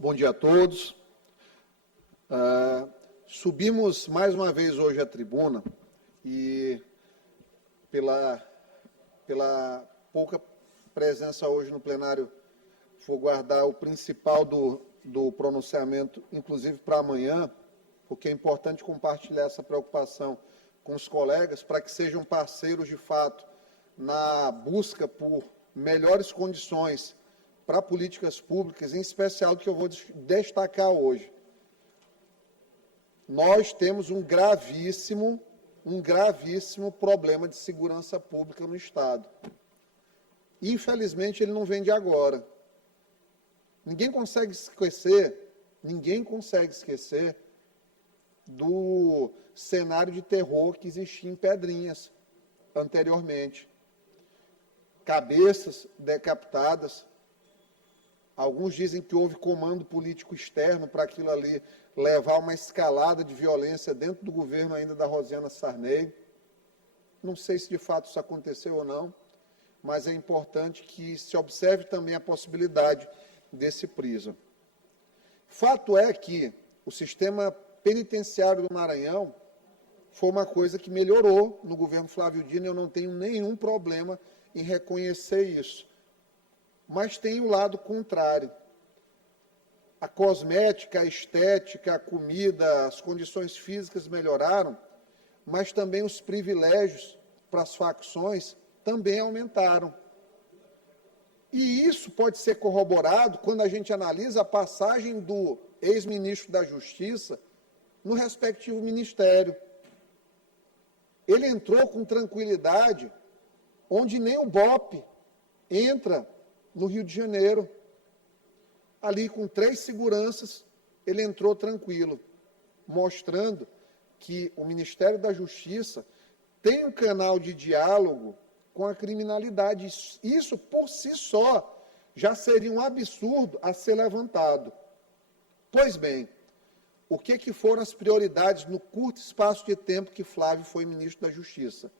Bom dia a todos. Subimos mais uma vez hoje à tribuna e pela pouca presença hoje no plenário, vou guardar o principal do pronunciamento, inclusive para amanhã, porque é importante compartilhar essa preocupação com os colegas para que sejam parceiros de fato na busca por melhores condições para políticas públicas, em especial do que eu vou destacar hoje. Nós temos um gravíssimo problema de segurança pública no Estado. Infelizmente, ele não vem de agora. Ninguém consegue esquecer do cenário de terror que existia em Pedrinhas anteriormente. Cabeças decapitadas. Alguns dizem que houve comando político externo para aquilo ali levar uma escalada de violência dentro do governo ainda da Rosiana Sarney. Não sei se de fato isso aconteceu ou não, mas é importante que se observe também a possibilidade desse prisma. Fato é que o sistema penitenciário do Maranhão foi uma coisa que melhorou no governo Flávio Dino, eu não tenho nenhum problema em reconhecer isso. Mas tem o lado contrário. A cosmética, a estética, a comida, as condições físicas melhoraram, mas também os privilégios para as facções também aumentaram. E isso pode ser corroborado quando a gente analisa a passagem do ex-ministro da Justiça no respectivo ministério. Ele entrou com tranquilidade, onde nem o BOPE entra no Rio de Janeiro. Ali, com 3 seguranças, ele entrou tranquilo, mostrando que o Ministério da Justiça tem um canal de diálogo com a criminalidade. Isso, por si só, já seria um absurdo a ser levantado. Pois bem, o que foram as prioridades no curto espaço de tempo que Flávio foi ministro da Justiça?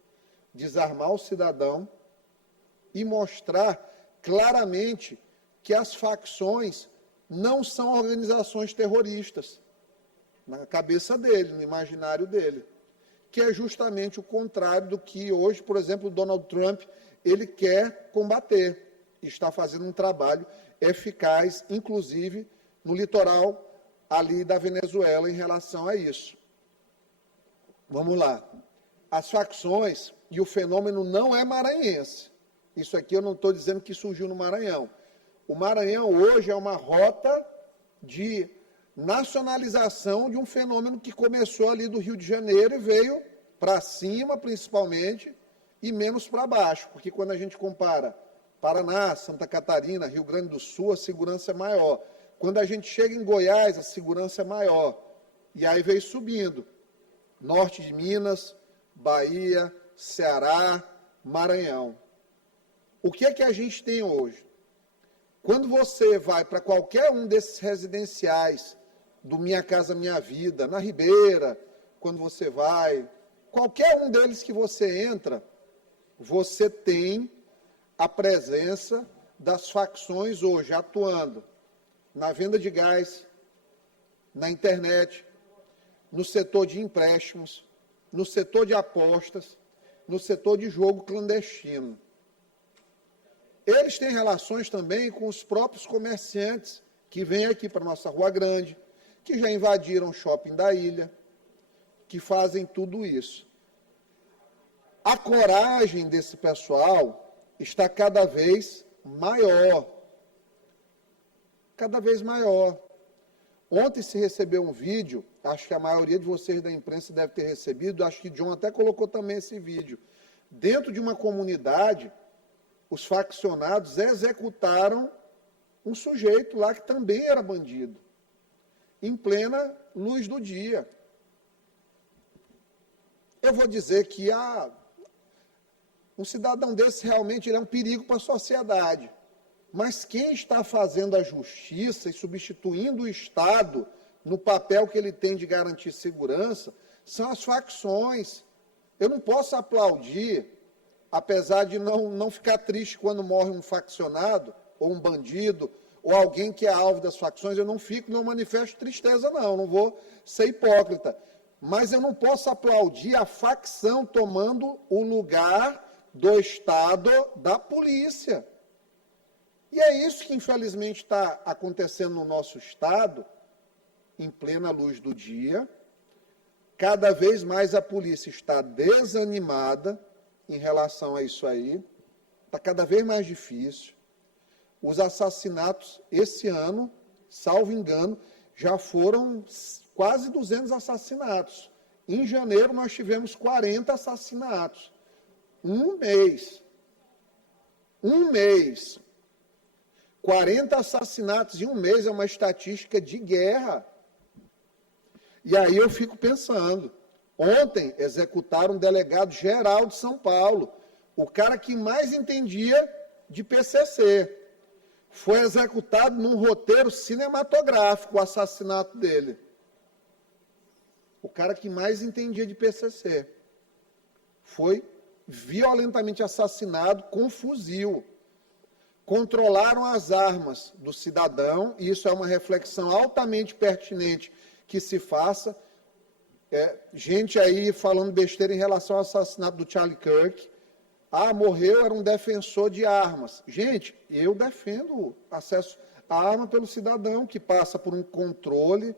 Desarmar o cidadão e mostrar claramente que as facções não são organizações terroristas, na cabeça dele, no imaginário dele, que é justamente o contrário do que hoje, por exemplo, o Donald Trump, ele quer combater, e está fazendo um trabalho eficaz, inclusive no litoral ali da Venezuela, em relação a isso. Vamos lá. As facções, e o fenômeno não é maranhense. Isso aqui eu não estou dizendo que surgiu no Maranhão. O Maranhão hoje é uma rota de nacionalização de um fenômeno que começou ali do Rio de Janeiro e veio para cima, principalmente, e menos para baixo. Porque quando a gente compara Paraná, Santa Catarina, Rio Grande do Sul, a segurança é maior. Quando a gente chega em Goiás, a segurança é maior. E aí veio subindo. Norte de Minas, Bahia, Ceará, Maranhão. O que é que a gente tem hoje? Quando você vai para qualquer um desses residenciais do Minha Casa Minha Vida, na Ribeira, quando você vai, qualquer um deles que você entra, você tem a presença das facções hoje atuando na venda de gás, na internet, no setor de empréstimos, no setor de apostas, no setor de jogo clandestino. Eles têm relações também com os próprios comerciantes que vêm aqui para a nossa Rua Grande, que já invadiram o shopping da ilha, que fazem tudo isso. A coragem desse pessoal está cada vez maior. Cada vez maior. Ontem se recebeu um vídeo, acho que a maioria de vocês da imprensa deve ter recebido, acho que John até colocou também esse vídeo. Dentro de uma comunidade, os faccionados executaram um sujeito lá que também era bandido, em plena luz do dia. Eu vou dizer que um cidadão desse realmente ele é um perigo para a sociedade. Mas quem está fazendo a justiça e substituindo o Estado no papel que ele tem de garantir segurança são as facções. Eu não posso aplaudir, apesar de não ficar triste quando morre um faccionado, ou um bandido, ou alguém que é alvo das facções, eu não manifesto tristeza, não vou ser hipócrita. Mas eu não posso aplaudir a facção tomando o lugar do Estado, da polícia. E é isso que, infelizmente, está acontecendo no nosso Estado, em plena luz do dia. Cada vez mais a polícia está desanimada em relação a isso aí. Está cada vez mais difícil. Os assassinatos, esse ano, salvo engano, já foram quase 200 assassinatos. Em janeiro, nós tivemos 40 assassinatos. Um mês. 40 assassinatos em um mês é uma estatística de guerra. E aí eu fico pensando, ontem executaram um delegado geral de São Paulo, o cara que mais entendia de PCC. Foi executado num roteiro cinematográfico o assassinato dele. O cara que mais entendia de PCC. Foi violentamente assassinado com fuzil. Controlaram as armas do cidadão, e isso é uma reflexão altamente pertinente que se faça. Gente aí falando besteira em relação ao assassinato do Charlie Kirk. Morreu, era um defensor de armas. Gente, eu defendo o acesso à arma pelo cidadão, que passa por um controle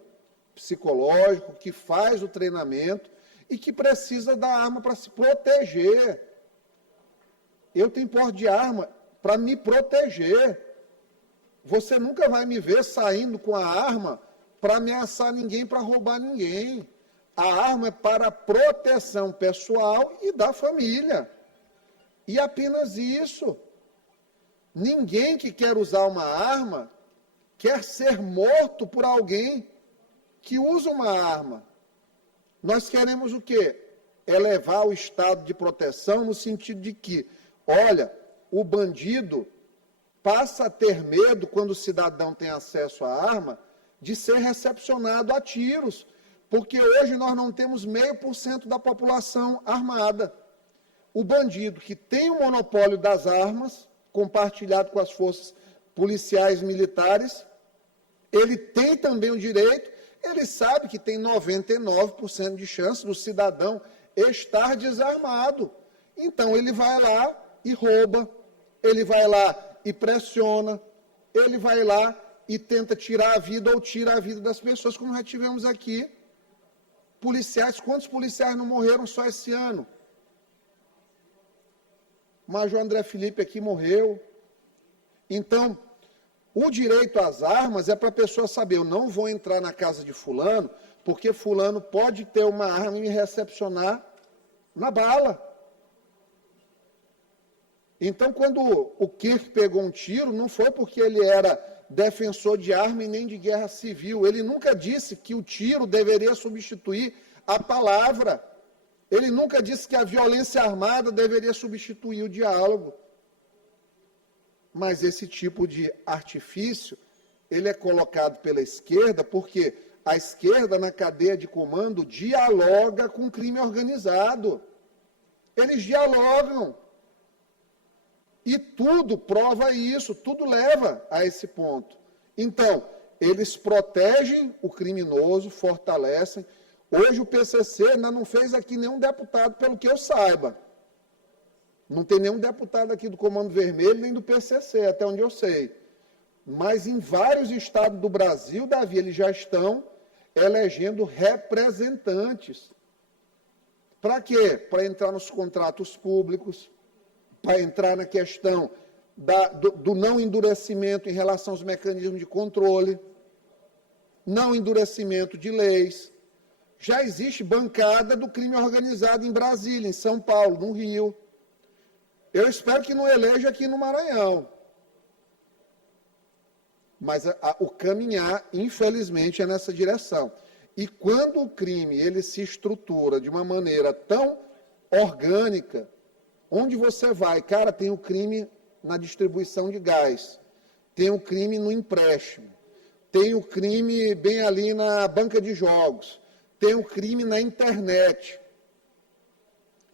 psicológico, que faz o treinamento e que precisa da arma para se proteger. Eu tenho porte de arma para me proteger. Você nunca vai me ver saindo com a arma para ameaçar ninguém, para roubar ninguém. A arma é para proteção pessoal e da família. E apenas isso. Ninguém que quer usar uma arma quer ser morto por alguém que usa uma arma. Nós queremos o quê? Elevar o estado de proteção no sentido de que, olha, o bandido passa a ter medo, quando o cidadão tem acesso à arma, de ser recepcionado a tiros, porque hoje nós não temos 0,5% da população armada. O bandido que tem o monopólio das armas, compartilhado com as forças policiais militares, ele tem também o direito, ele sabe que tem 99% de chance do cidadão estar desarmado. Então ele vai lá e rouba, ele vai lá e pressiona, ele vai lá e tenta tirar a vida ou tira a vida das pessoas, como já tivemos aqui. Policiais, quantos policiais não morreram só esse ano? O Major André Felipe aqui morreu. Então, o direito às armas é para a pessoa saber, eu não vou entrar na casa de fulano, porque fulano pode ter uma arma e me recepcionar na bala. Então, quando o Kirk pegou um tiro, não foi porque ele era defensor de arma e nem de guerra civil. Ele nunca disse que o tiro deveria substituir a palavra. Ele nunca disse que a violência armada deveria substituir o diálogo. Mas esse tipo de artifício, ele é colocado pela esquerda, porque a esquerda, na cadeia de comando, dialoga com o crime organizado. Eles dialogam. E tudo prova isso, tudo leva a esse ponto. Então, eles protegem o criminoso, fortalecem. Hoje o PCC ainda não fez aqui nenhum deputado, pelo que eu saiba. Não tem nenhum deputado aqui do Comando Vermelho, nem do PCC, até onde eu sei. Mas em vários estados do Brasil, Davi, eles já estão elegendo representantes. Para quê? Para entrar nos contratos públicos, para entrar na questão do não endurecimento em relação aos mecanismos de controle, não endurecimento de leis. Já existe bancada do crime organizado em Brasília, em São Paulo, no Rio. Eu espero que não eleja aqui no Maranhão. Mas o caminhar, infelizmente, é nessa direção. E quando o crime ele se estrutura de uma maneira tão orgânica, onde você vai, cara, tem o crime na distribuição de gás, tem o crime no empréstimo, tem o crime bem ali na banca de jogos, tem o crime na internet,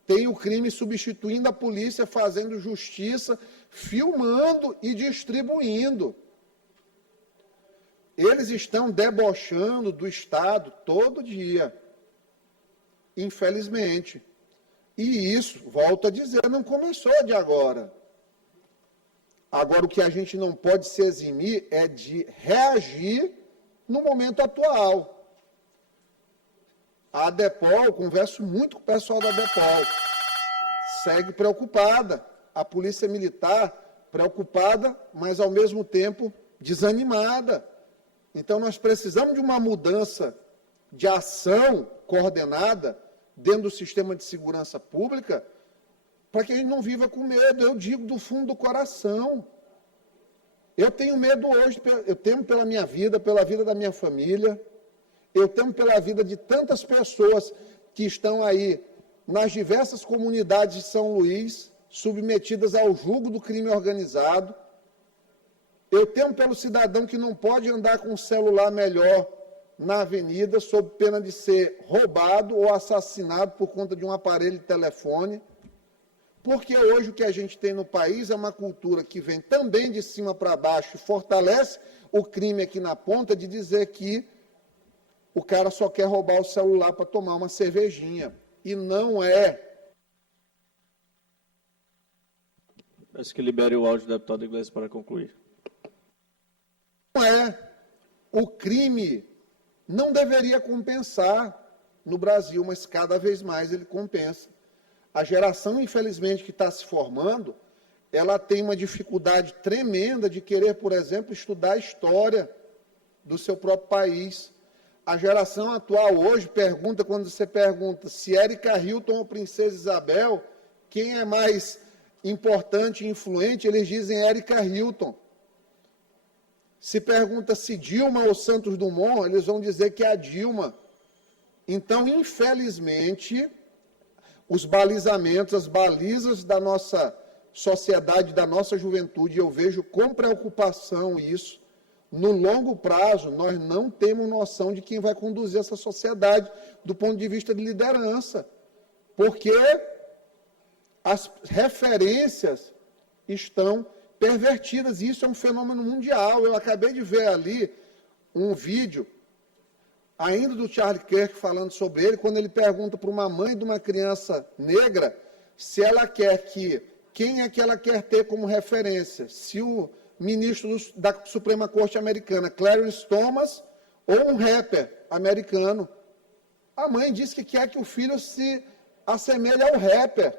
tem o crime substituindo a polícia, fazendo justiça, filmando e distribuindo. Eles estão debochando do Estado todo dia, infelizmente. E isso, volto a dizer, não começou de agora. Agora, o que a gente não pode se eximir é de reagir no momento atual. A ADEPOL, eu converso muito com o pessoal da ADEPOL, segue preocupada. A Polícia Militar preocupada, mas ao mesmo tempo desanimada. Então, nós precisamos de uma mudança de ação coordenada dentro do sistema de segurança pública para que a gente não viva com medo. Eu digo do fundo do coração. Eu tenho medo hoje, eu temo pela minha vida, pela vida da minha família, eu temo pela vida de tantas pessoas que estão aí nas diversas comunidades de São Luís, submetidas ao jugo do crime organizado. Eu temo pelo cidadão que não pode andar com um celular melhor na avenida, sob pena de ser roubado ou assassinado por conta de um aparelho de telefone. Porque hoje o que a gente tem no país é uma cultura que vem também de cima para baixo e fortalece o crime aqui na ponta de dizer que o cara só quer roubar o celular para tomar uma cervejinha. E não é. Peço que libere o áudio do deputado Iglesias para concluir. Não é. O crime não deveria compensar no Brasil, mas cada vez mais ele compensa. A geração, infelizmente, que está se formando, ela tem uma dificuldade tremenda de querer, por exemplo, estudar a história do seu próprio país. A geração atual hoje pergunta, quando você pergunta se Erika Hilton ou Princesa Isabel, quem é mais importante e influente, eles dizem Erika Hilton. Se pergunta se Dilma ou Santos Dumont, eles vão dizer que é a Dilma. Então, infelizmente, os balizamentos, as balizas da nossa sociedade, da nossa juventude, eu vejo com preocupação isso. No longo prazo, nós não temos noção de quem vai conduzir essa sociedade do ponto de vista de liderança. Porque as referências estão pervertidas, e isso é um fenômeno mundial. Eu acabei de ver ali um vídeo, ainda do Charlie Kirk, falando sobre ele, quando ele pergunta para uma mãe de uma criança negra se ela quer quem é que ela quer ter como referência, se o ministro da Suprema Corte americana, Clarence Thomas, ou um rapper americano. A mãe diz que quer que o filho se assemelhe ao rapper.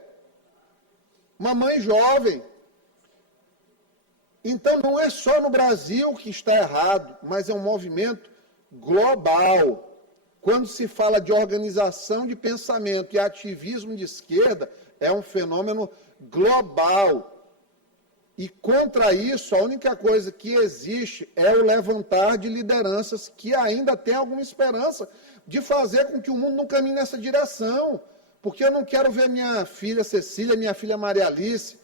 Uma mãe jovem. Então, não é só no Brasil que está errado, mas é um movimento global. Quando se fala de organização de pensamento e ativismo de esquerda, é um fenômeno global. E contra isso, a única coisa que existe é o levantar de lideranças que ainda têm alguma esperança de fazer com que o mundo não caminhe nessa direção. Porque eu não quero ver minha filha Cecília, minha filha Maria Alice,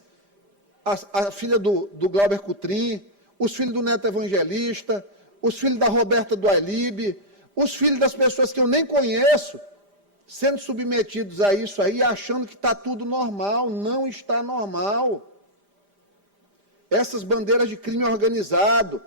a filha do Glauber Coutrin, os filhos do Neto Evangelista, os filhos da Roberta do Ailib, os filhos das pessoas que eu nem conheço, sendo submetidos a isso aí, achando que está tudo normal. Não está normal. Essas bandeiras de crime organizado,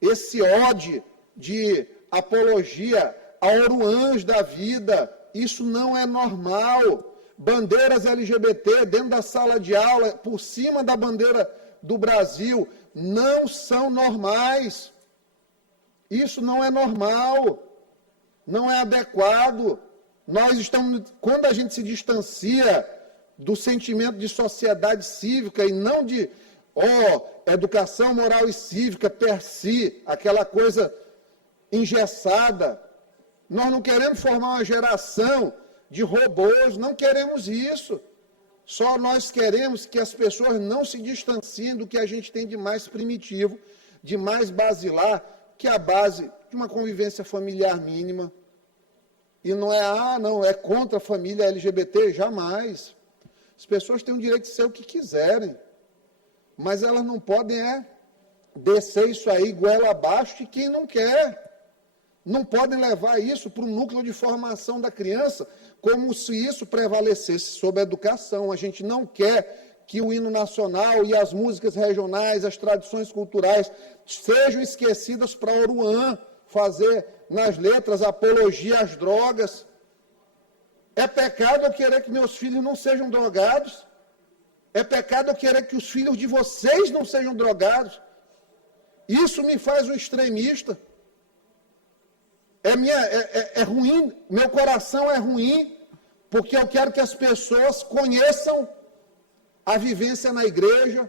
esse ódio de apologia a oruãs da vida, isso não é normal. Bandeiras LGBT dentro da sala de aula, por cima da bandeira do Brasil, não são normais. Isso não é normal, não é adequado. Nós estamos, quando a gente se distancia do sentimento de sociedade cívica e não de educação moral e cívica per si, aquela coisa engessada. Nós não queremos formar uma geração de robôs, não queremos isso. Só nós queremos que as pessoas não se distanciem do que a gente tem de mais primitivo, de mais basilar, que é a base de uma convivência familiar mínima. E não é contra a família LGBT, jamais. As pessoas têm o direito de ser o que quiserem. Mas elas não podem descer isso aí goela abaixo de quem não quer. Não podem levar isso para o núcleo de formação da criança como se isso prevalecesse sobre a educação. A gente não quer que o hino nacional e as músicas regionais, as tradições culturais sejam esquecidas para Oruan fazer nas letras apologia às drogas. É pecado eu querer que meus filhos não sejam drogados. É pecado eu querer que os filhos de vocês não sejam drogados. Isso me faz um extremista. É ruim, meu coração é ruim, porque eu quero que as pessoas conheçam a vivência na igreja.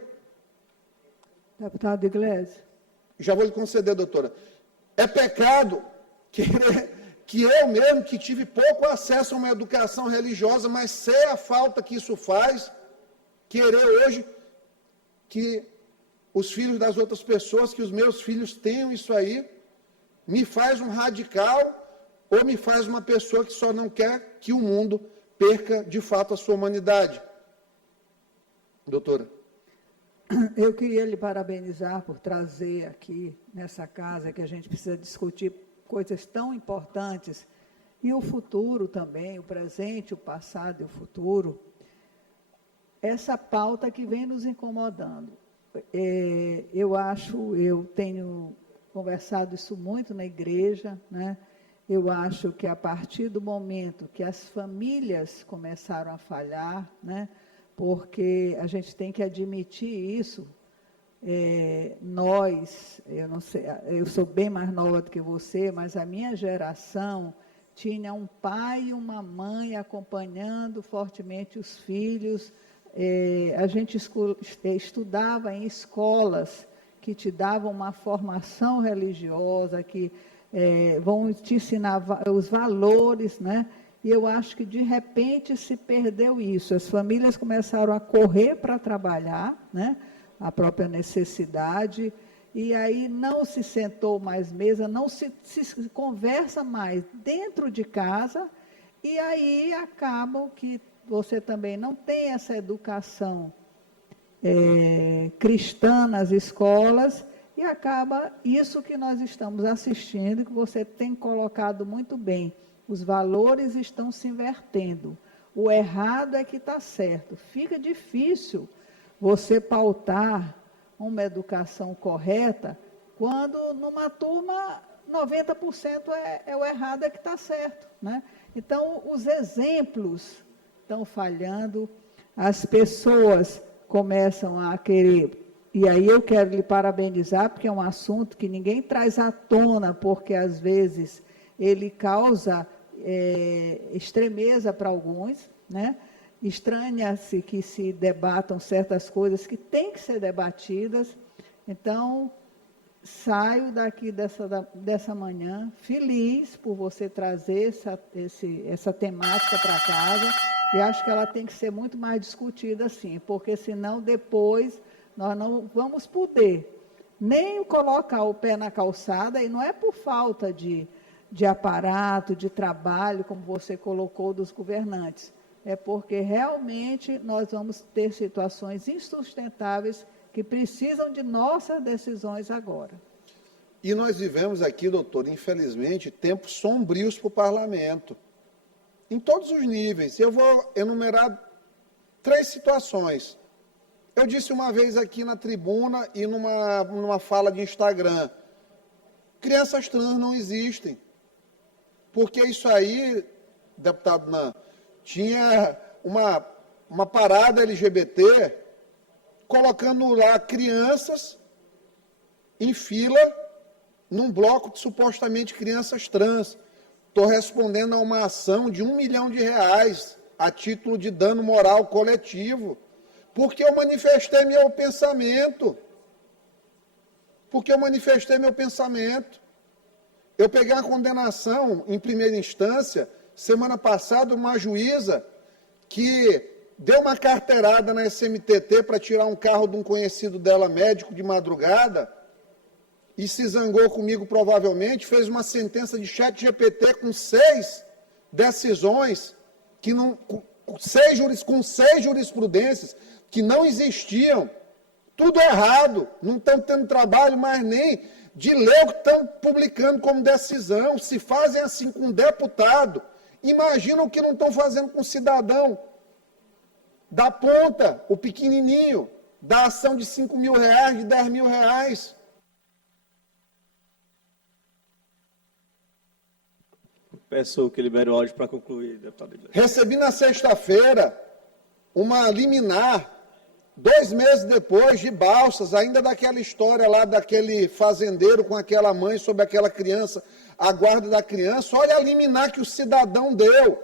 Deputado Iglesias. Já vou lhe conceder, doutora. É pecado querer que eu mesmo, que tive pouco acesso a uma educação religiosa, mas sei a falta que isso faz, querer hoje que os filhos das outras pessoas, que os meus filhos tenham isso aí, me faz um radical ou me faz uma pessoa que só não quer que o mundo perca de fato a sua humanidade. Doutora. Eu queria lhe parabenizar por trazer aqui nessa casa que a gente precisa discutir coisas tão importantes e o futuro também, o presente, o passado e o futuro. Essa pauta que vem nos incomodando. Eu tenho conversado isso muito na igreja, né? Eu acho que a partir do momento que as famílias começaram a falhar, né? Porque a gente tem que admitir isso, eu não sei, eu sou bem mais nova do que você, mas a minha geração tinha um pai e uma mãe acompanhando fortemente os filhos. A gente estudava em escolas que te davam uma formação religiosa, que vão te ensinar os valores, né? E eu acho que, de repente, se perdeu isso. As famílias começaram a correr para trabalhar, né? A própria necessidade, e aí não se sentou mais mesa, não se conversa mais dentro de casa, e aí acaba que você também não tem essa educação cristã nas escolas, e acaba isso que nós estamos assistindo, que você tem colocado muito bem. Os valores estão se invertendo. O errado é que está certo. Fica difícil você pautar uma educação correta quando numa turma 90% é o errado é que está certo, né? Então, os exemplos estão falhando, as pessoas começam a querer, e aí eu quero lhe parabenizar, porque é um assunto que ninguém traz à tona, porque às vezes ele causa extremeza para alguns, né? Estranha-se que se debatam certas coisas que têm que ser debatidas. Então, saio daqui dessa manhã feliz por você trazer essa temática para casa, e acho que ela tem que ser muito mais discutida assim, porque senão depois nós não vamos poder nem colocar o pé na calçada, e não é por falta de aparato, de trabalho, como você colocou, dos governantes. É porque realmente nós vamos ter situações insustentáveis que precisam de nossas decisões agora. E nós vivemos aqui, doutor, infelizmente, tempos sombrios para o parlamento, em todos os níveis. Eu vou enumerar 3 situações. Eu disse uma vez aqui na tribuna e numa fala de Instagram, crianças trans não existem. Porque isso aí, deputado Nan, tinha uma parada LGBT colocando lá crianças em fila num bloco de supostamente crianças trans. Estou respondendo a uma ação de R$1 milhão a título de dano moral coletivo, porque eu manifestei meu pensamento. Eu peguei uma condenação em primeira instância, semana passada, uma juíza que deu uma carteirada na SMTT para tirar um carro de um conhecido dela, médico, de madrugada, e se zangou comigo provavelmente, fez uma sentença de ChatGPT com 6 decisões, com 6 jurisprudências que não existiam. Tudo errado, não estão tendo trabalho mais nem de ler o que estão publicando como decisão. Se fazem assim com um deputado, imagina o que não estão fazendo com um cidadão da ponta, o pequenininho, da ação de R$5 mil, de R$10 mil. Peço que libere o áudio para concluir, deputado Iglesias. Recebi na sexta-feira uma liminar, 2 meses depois, de Balsas, ainda daquela história lá daquele fazendeiro com aquela mãe sobre aquela criança, a guarda da criança. Olha a liminar que o cidadão deu,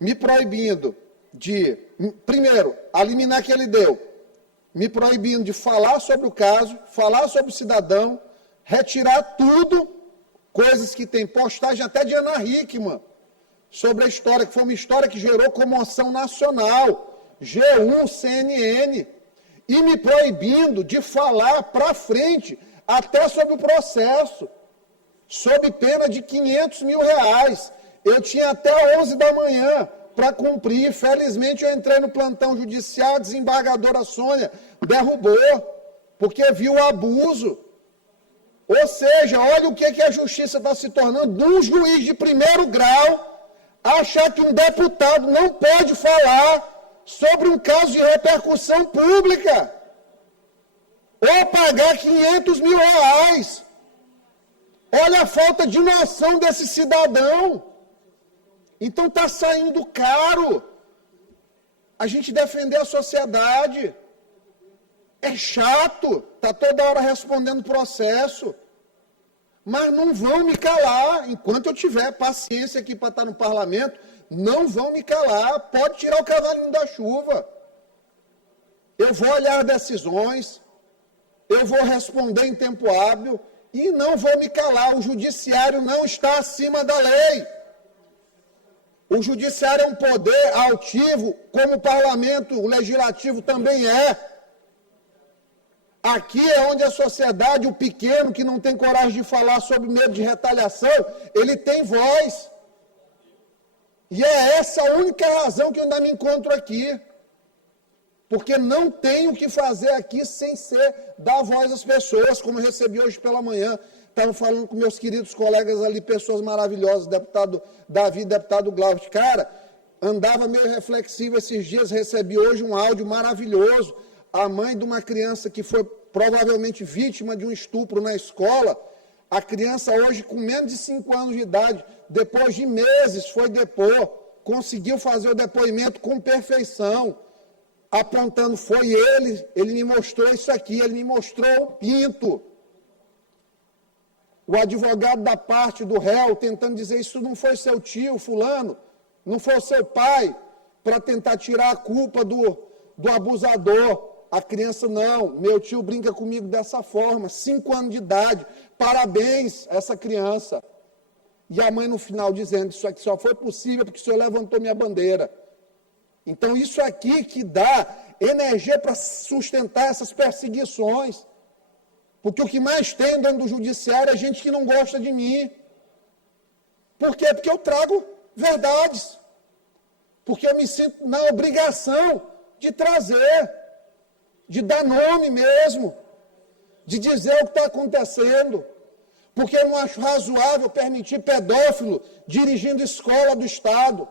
me proibindo de... Primeiro, a liminar que ele deu, me proibindo de falar sobre o caso, falar sobre o cidadão, retirar tudo, coisas que tem postagem até de Ana Hickman, sobre a história, que foi uma história que gerou comoção nacional, G1, CNN, e me proibindo de falar para frente, até sobre o processo, sob pena de R$500 mil. Eu tinha até 11 da manhã para cumprir. Felizmente eu entrei no plantão judicial, a desembargadora Sônia derrubou, porque viu o abuso. Ou seja, olha o que a justiça está se tornando, de um juiz de primeiro grau achar que um deputado não pode falar sobre um caso de repercussão pública, ou pagar R$500 mil. Olha a falta de noção desse cidadão. Então está saindo caro a gente defender a sociedade. É chato, está toda hora respondendo processo. Mas não vão me calar. Enquanto eu tiver paciência aqui para estar no parlamento, não vão me calar. Pode tirar o cavalinho da chuva. Eu vou olhar decisões, eu vou responder em tempo hábil e não vou me calar. O judiciário não está acima da lei. O judiciário é um poder altivo, como o parlamento, o legislativo também é. Aqui é onde a sociedade, o pequeno, que não tem coragem de falar sobre medo de retaliação, ele tem voz. E é essa a única razão que eu ainda me encontro aqui. Porque não tenho o que fazer aqui sem ser dar voz às pessoas, como eu recebi hoje pela manhã. Estavam falando com meus queridos colegas ali, pessoas maravilhosas, deputado Davi, deputado Glaucio. Cara, andava meio reflexivo esses dias, recebi hoje um áudio maravilhoso. A mãe de uma criança que foi provavelmente vítima de um estupro na escola, a criança hoje com menos de 5 anos de idade, depois de meses foi depor, conseguiu fazer o depoimento com perfeição, apontando, foi ele me mostrou isso aqui, ele me mostrou o pinto. O advogado da parte do réu tentando dizer, isso não foi seu tio, fulano, não foi o seu pai, para tentar tirar a culpa do abusador. A criança, não, meu tio brinca comigo dessa forma, 5 anos de idade, parabéns a essa criança. E a mãe no final dizendo, isso aqui só foi possível porque o senhor levantou minha bandeira. Então isso aqui que dá energia para sustentar essas perseguições. Porque o que mais tem dentro do judiciário é gente que não gosta de mim. Por quê? Porque eu trago verdades. Porque eu me sinto na obrigação de trazer, de dar nome mesmo, de dizer o que está acontecendo. Porque eu não acho razoável permitir pedófilo dirigindo escola do Estado.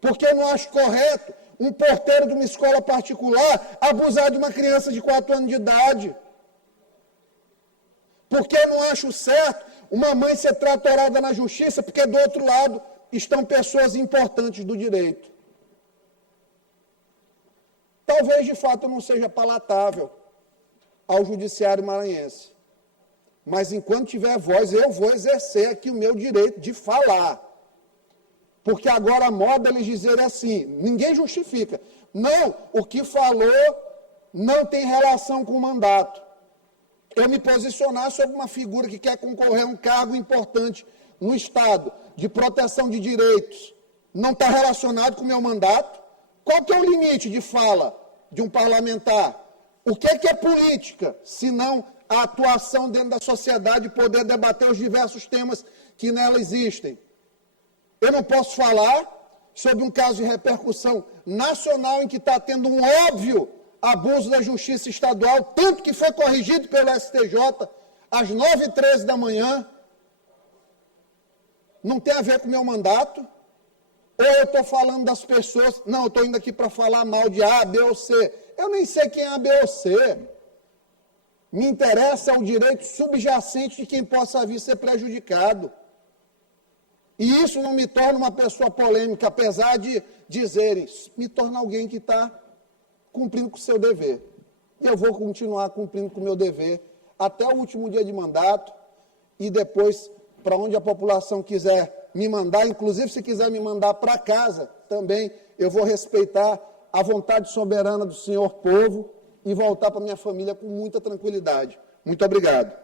Porque eu não acho correto um porteiro de uma escola particular abusar de uma criança de 4 anos de idade. Porque eu não acho certo uma mãe ser tratorada na justiça, porque do outro lado estão pessoas importantes do direito. Talvez, de fato, não seja palatável ao judiciário maranhense. Mas, enquanto tiver voz, eu vou exercer aqui o meu direito de falar. Porque agora a moda eles dizer é assim, ninguém justifica. Não, o que falou não tem relação com o mandato. Eu me posicionar sobre uma figura que quer concorrer a um cargo importante no Estado, de proteção de direitos, não está relacionado com o meu mandato? Qual que é o limite de fala de um parlamentar? O que é política, se não a atuação dentro da sociedade e poder debater os diversos temas que nela existem? Eu não posso falar sobre um caso de repercussão nacional em que está tendo um óbvio abuso da justiça estadual, tanto que foi corrigido pelo STJ às 9h13 da manhã. Não tem a ver com o meu mandato. Ou eu estou falando das pessoas, não, eu estou indo aqui para falar mal de A, B ou C. Eu nem sei quem é A, B ou C. Me interessa o direito subjacente de quem possa vir ser prejudicado. E isso não me torna uma pessoa polêmica, apesar de dizerem, me torna alguém que está cumprindo com o seu dever. E eu vou continuar cumprindo com o meu dever até o último dia de mandato e depois, para onde a população quiser me mandar, inclusive se quiser me mandar para casa também, eu vou respeitar a vontade soberana do senhor povo e voltar para minha família com muita tranquilidade. Muito obrigado.